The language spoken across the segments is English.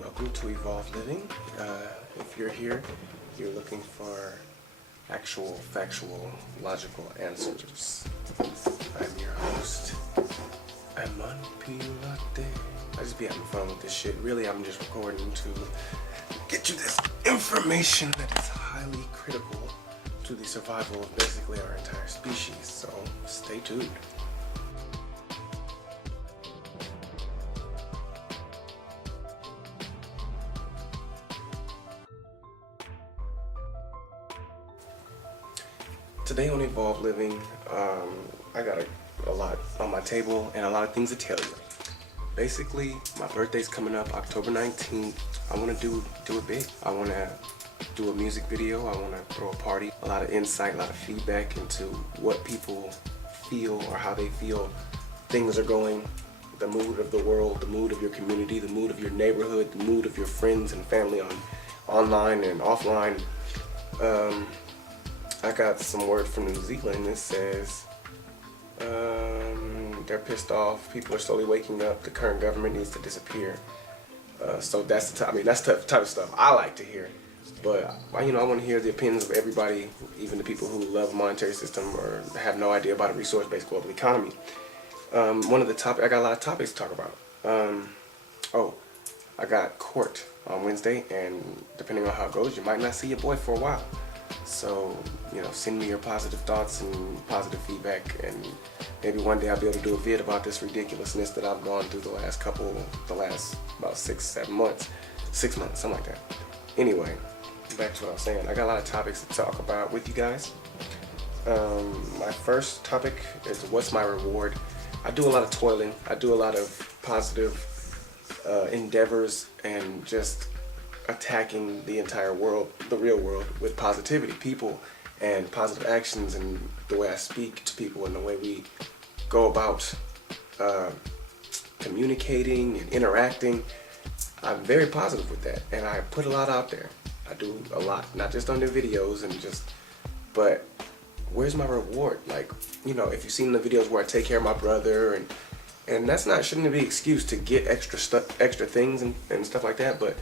Welcome to Evolved Living. If you're here, you're looking for actual, factual, logical answers. I'm your host, Amon Pilate. I just be having fun with this shit. Really, I'm just recording to get you this information that is highly critical to the survival of basically our entire species. So stay tuned. Today on Evolved Living, I got a lot on my table and a lot of things to tell you. Basically, my birthday's coming up October 19th. I want to do it big. I want to do a music video. I want to throw a party. A lot of insight, a lot of feedback into what people feel or how they feel things are going. The mood of the world, the mood of your community, the mood of your neighborhood, the mood of your friends and family online and offline. I got some word from New Zealand that says they're pissed off. People are slowly waking up. The current government needs to disappear. So that's that's the type of stuff I like to hear. But I want to hear the opinions of everybody, even the people who love the monetary system or have no idea about a resource-based global economy. I got a lot of topics to talk about. I got court on Wednesday, and depending on how it goes, you might not see your boy for a while. So, send me your positive thoughts and positive feedback, and maybe one day I'll be able to do a vid about this ridiculousness that I've gone through the last about 6 months, something like that. Anyway, back to what I was saying. I got a lot of topics to talk about with you guys. My first topic is what's my reward. I do a lot of toiling. I do a lot of positive endeavors and just attacking the entire world, the real world, with positivity, people, and positive actions, and the way I speak to people and the way we go about communicating and interacting. I'm very positive with that, and I put a lot out there. I do a lot, not just on the videos but where's my reward? Like, if you've seen the videos where I take care of my brother, and that's shouldn't be an excuse to get extra things and stuff like that, but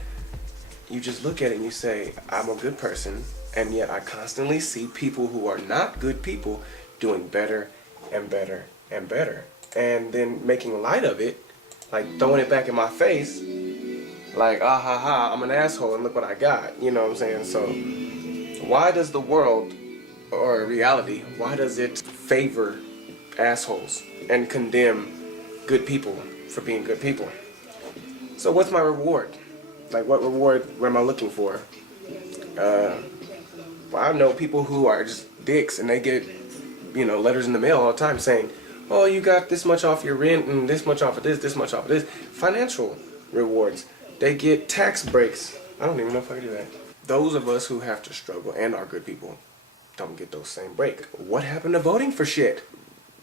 you just look at it and you say, I'm a good person, and yet I constantly see people who are not good people doing better and better and better, and then making light of it, like throwing it back in my face, like, ah ha ha, I'm an asshole and look what I got, you know what I'm saying? So why does the world, or reality, why does it favor assholes and condemn good people for being good people? So what's my reward? Like, what am I looking for? I know people who are just dicks, and they get, letters in the mail all the time saying, oh, you got this much off your rent, and this much off of this much off of this. Financial rewards. They get tax breaks. I don't even know if I can do that. Those of us who have to struggle and are good people don't get those same breaks. What happened to voting for shit?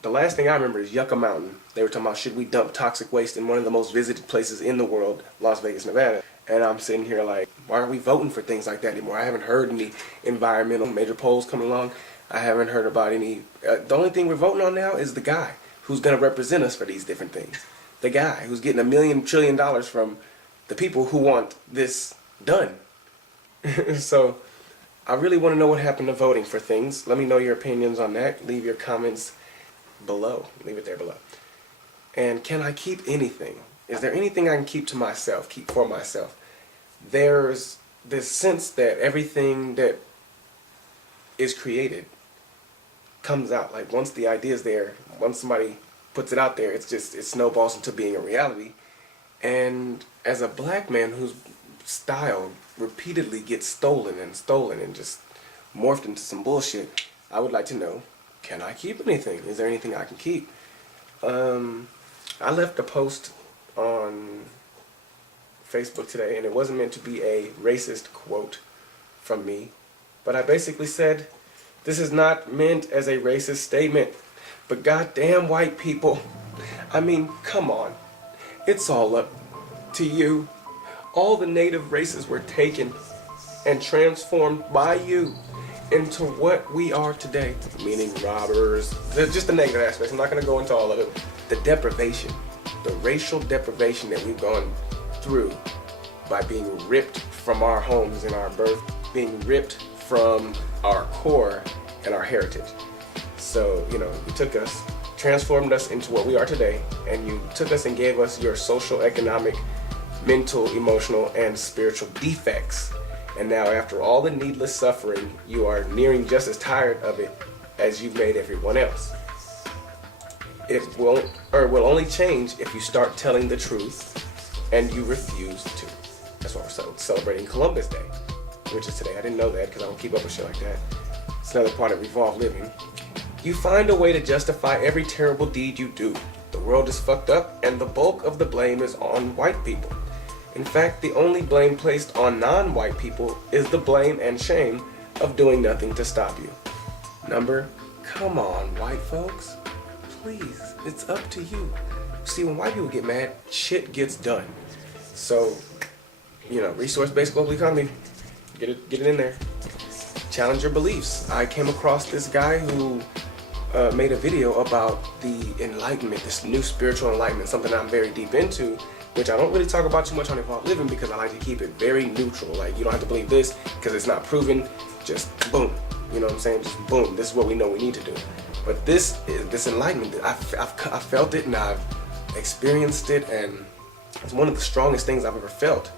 The last thing I remember is Yucca Mountain. They were talking about, should we dump toxic waste in one of the most visited places in the world, Las Vegas, Nevada? And I'm sitting here like, why aren't we voting for things like that anymore? I haven't heard any environmental major polls coming along. I haven't heard about any. The only thing we're voting on now is the guy who's going to represent us for these different things. The guy who's getting $1 million trillion from the people who want this done. So I really want to know what happened to voting for things. Let me know your opinions on that. Leave your comments below. Leave it there below. And can I keep anything? Is there anything I can keep to myself, keep for myself? There's this sense that everything that is created comes out. Like once the idea is there, once somebody puts it out there, it snowballs into being a reality. And as a black man whose style repeatedly gets stolen and just morphed into some bullshit, I would like to know, can I keep anything? Is there anything I can keep? I left a post on Facebook today, and it wasn't meant to be a racist quote from me, but I basically said, this is not meant as a racist statement, but goddamn white people, I mean, come on, it's all up to you. All the native races were taken and transformed by you into what we are today, meaning robbers, just the negative aspects. I'm not going to go into all of it. The deprivation, the racial deprivation that we've gone through by being ripped from our homes and our birth, being ripped from our core and our heritage. So, you took us, transformed us into what we are today, and you took us and gave us your social, economic, mental, emotional, and spiritual defects. And now, after all the needless suffering, you are nearing just as tired of it as you've made everyone else. It will only change if you start telling the truth and you refuse to. That's why we're celebrating Columbus Day, which is today. I didn't know that because I don't keep up with shit like that. It's another part of Revolve Living. You find a way to justify every terrible deed you do. The world is fucked up, and the bulk of the blame is on white people. In fact, the only blame placed on non-white people is the blame and shame of doing nothing to stop you. Come on, white folks. Please, it's up to you. See, when white people get mad, shit gets done. So, resource-based global economy, get it in there. Challenge your beliefs. I came across this guy who made a video about the enlightenment, this new spiritual enlightenment, something I'm very deep into, which I don't really talk about too much on Evolve Living because I like to keep it very neutral. Like, you don't have to believe this because it's not proven. Just boom. You know what I'm saying? Just boom. This is what we know we need to do. But this enlightenment, I've felt it and I've experienced it, and it's one of the strongest things I've ever felt.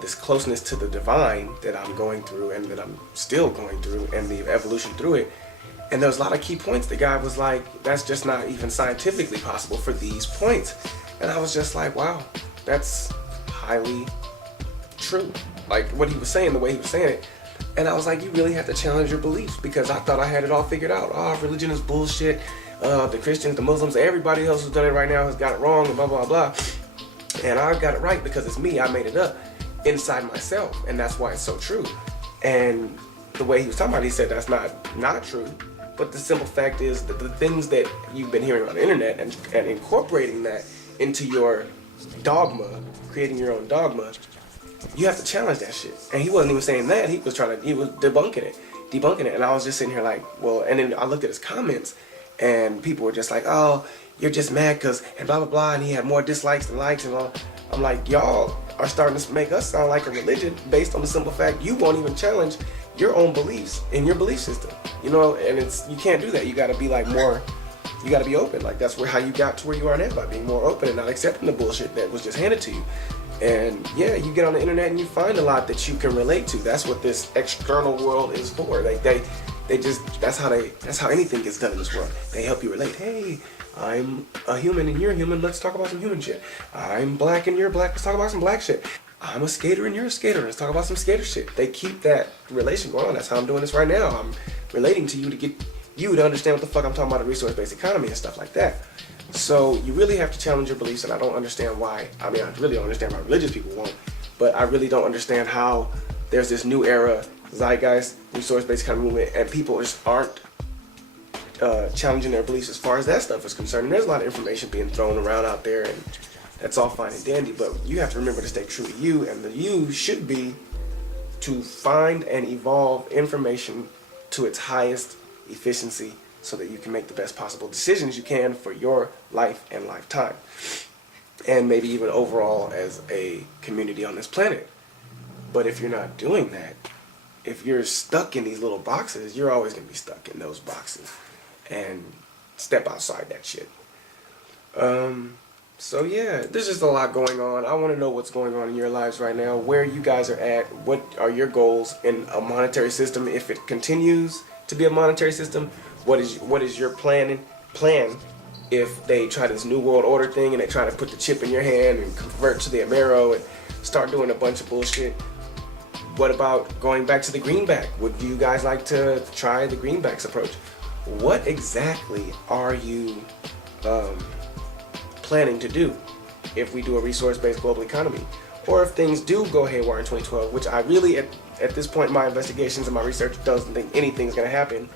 This closeness to the divine that I'm going through and that I'm still going through, and the evolution through it. And there was a lot of key points. The guy was like, that's just not even scientifically possible for these points. And I was just like, wow, that's highly true. Like what he was saying, the way he was saying it. And I was like, you really have to challenge your beliefs, because I thought I had it all figured out. Oh, religion is bullshit. The Christians, the Muslims, everybody else who's done it right now has got it wrong and blah, blah, blah. And I got it right because it's me. I made it up inside myself. And that's why it's so true. And the way he was talking about it, he said that's not true. But the simple fact is that the things that you've been hearing on the internet and incorporating that into your dogma, creating your own dogma, you have to challenge that shit. And he wasn't even saying that. He was debunking it. And I was just sitting here like, well, and then I looked at his comments and people were just like, oh, you're just mad because, and blah, blah, blah. And he had more dislikes than likes and all. I'm like, y'all are starting to make us sound like a religion based on the simple fact you won't even challenge your own beliefs in your belief system. And you can't do that. You got to be like more, you got to be open. Like that's how you got to where you are now, by being more open and not accepting the bullshit that was just handed to you. And yeah, you get on the internet and you find a lot that you can relate to. That's what this external world is for. Like that's how anything gets done in this world. They help you relate. Hey, I'm a human and you're a human. Let's talk about some human shit. I'm black and you're black. Let's talk about some black shit. I'm a skater and you're a skater. Let's talk about some skater shit. They keep that relation going on. That's how I'm doing this right now. I'm relating to you to get you to understand what the fuck I'm talking about, a resource-based economy and stuff like that. So you really have to challenge your beliefs, and I don't understand why. I mean, I really don't understand why religious people won't, but I really don't understand how there's this new era, zeitgeist, resource-based economy movement, and people just aren't challenging their beliefs as far as that stuff is concerned. And there's a lot of information being thrown around out there, and that's all fine and dandy, but you have to remember to stay true to you, and the you should be to find and evolve information to its highest efficiency so that you can make the best possible decisions you can for your life and lifetime, and maybe even overall as a community on this planet. But if you're not doing that, if you're stuck in these little boxes, you're always going to be stuck in those boxes. And step outside that shit. So yeah, there's just a lot going on. I want to know what's going on in your lives right now, where you guys are at, what are your goals in a monetary system if it continues to be a monetary system. What is your plan if they try this new world order thing and they try to put the chip in your hand and convert to the Amero and start doing a bunch of bullshit? What about going back to the greenback? Would you guys like to try the greenbacks approach? What exactly are you planning to do if we do a resource-based global economy? Or if things do go haywire in 2012, which I really, at this point in my investigations and my research, doesn't think anything's going to happen.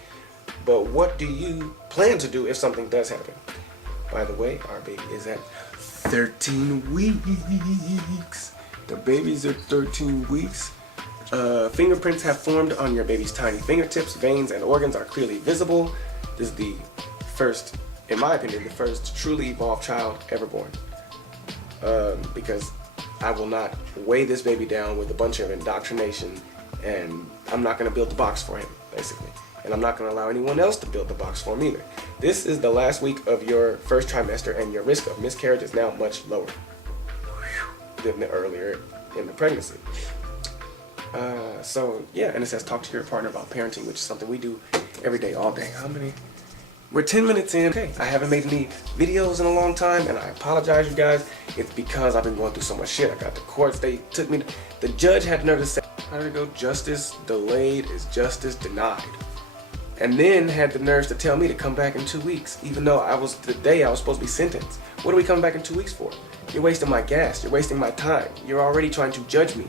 But what do you plan to do if something does happen? By the way, our baby is at 13 weeks. The baby's at 13 weeks. Fingerprints have formed on your baby's tiny fingertips. Veins and organs are clearly visible. This is the first, in my opinion, the first truly evolved child ever born. Because I will not weigh this baby down with a bunch of indoctrination, and I'm not going to build the box for him, basically. And I'm not going to allow anyone else to build the box for him either. This is the last week of your first trimester, and your risk of miscarriage is now much lower than earlier in the pregnancy. So yeah, and it says talk to your partner about parenting, which is something we do every day, all day. How many? We're 10 minutes in. Okay, I haven't made any videos in a long time, and I apologize, you guys. It's because I've been going through so much shit. I got the courts. They took me. The judge had the nerve to say, how did it go? Justice delayed is justice denied. And then had the nerves to tell me to come back in 2 weeks, even though the day I was supposed to be sentenced. What are we coming back in 2 weeks for? You're wasting my gas. You're wasting my time. You're already trying to judge me.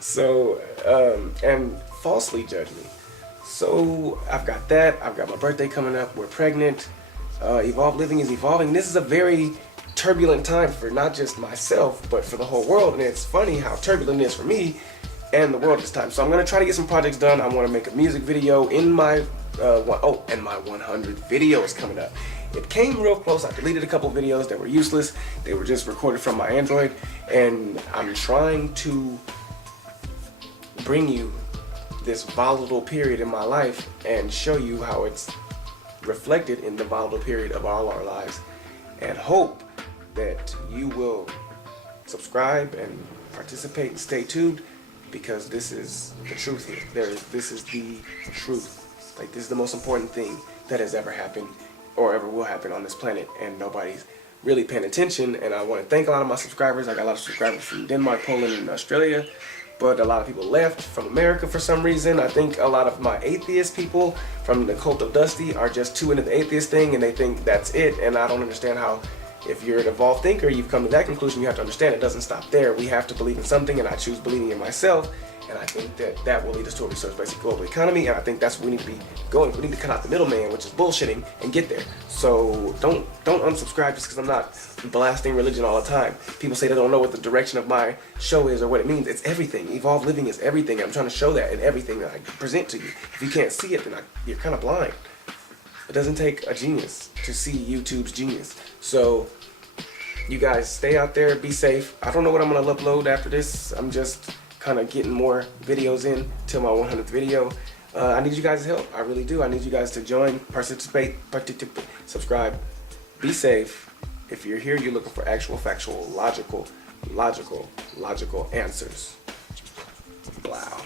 So, and falsely judge me. So I've got that. I've got my birthday coming up. We're pregnant. Evolved Living is evolving. This is a very turbulent time for not just myself, but for the whole world. And it's funny how turbulent it is for me and the world this time. So I'm going to try to get some projects done. I want to make a music video in my, and my 100th video is coming up. It came real close. I deleted a couple videos that were useless. They were just recorded from my Android. And I'm trying to bring you this volatile period in my life and show you how it's reflected in the volatile period of all our lives, and hope that you will subscribe and participate and stay tuned, because this is the truth here. This is the truth. Like, this is the most important thing that has ever happened or ever will happen on this planet, and nobody's really paying attention. And I want to thank a lot of my subscribers. I got a lot of subscribers from Denmark, Poland, and Australia. But a lot of people left from America for some reason. I think a lot of my atheist people from the cult of Dusty are just too into the atheist thing, and they think that's it. And I don't understand how, if you're an evolved thinker, you've come to that conclusion, you have to understand it doesn't stop there. We have to believe in something, and I choose believing in myself. And I think that that will lead us to a resource-based global economy, and I think that's what we need to be going. We need to cut out the middleman, which is bullshitting, and get there. So don't unsubscribe just because I'm not blasting religion all the time. People say they don't know what the direction of my show is or what it means. It's everything. Evolved Living is everything. I'm trying to show that in everything that I present to you. If you can't see it, then you're kind of blind. It doesn't take a genius to see YouTube's genius. So you guys stay out there, be safe. I don't know what I'm going to upload after this. I'm just kind of getting more videos in till my 100th video. I need you guys' help. I really do. I need you guys to join, participate, subscribe, be safe. If you're here, you're looking for actual, factual, logical answers. Wow.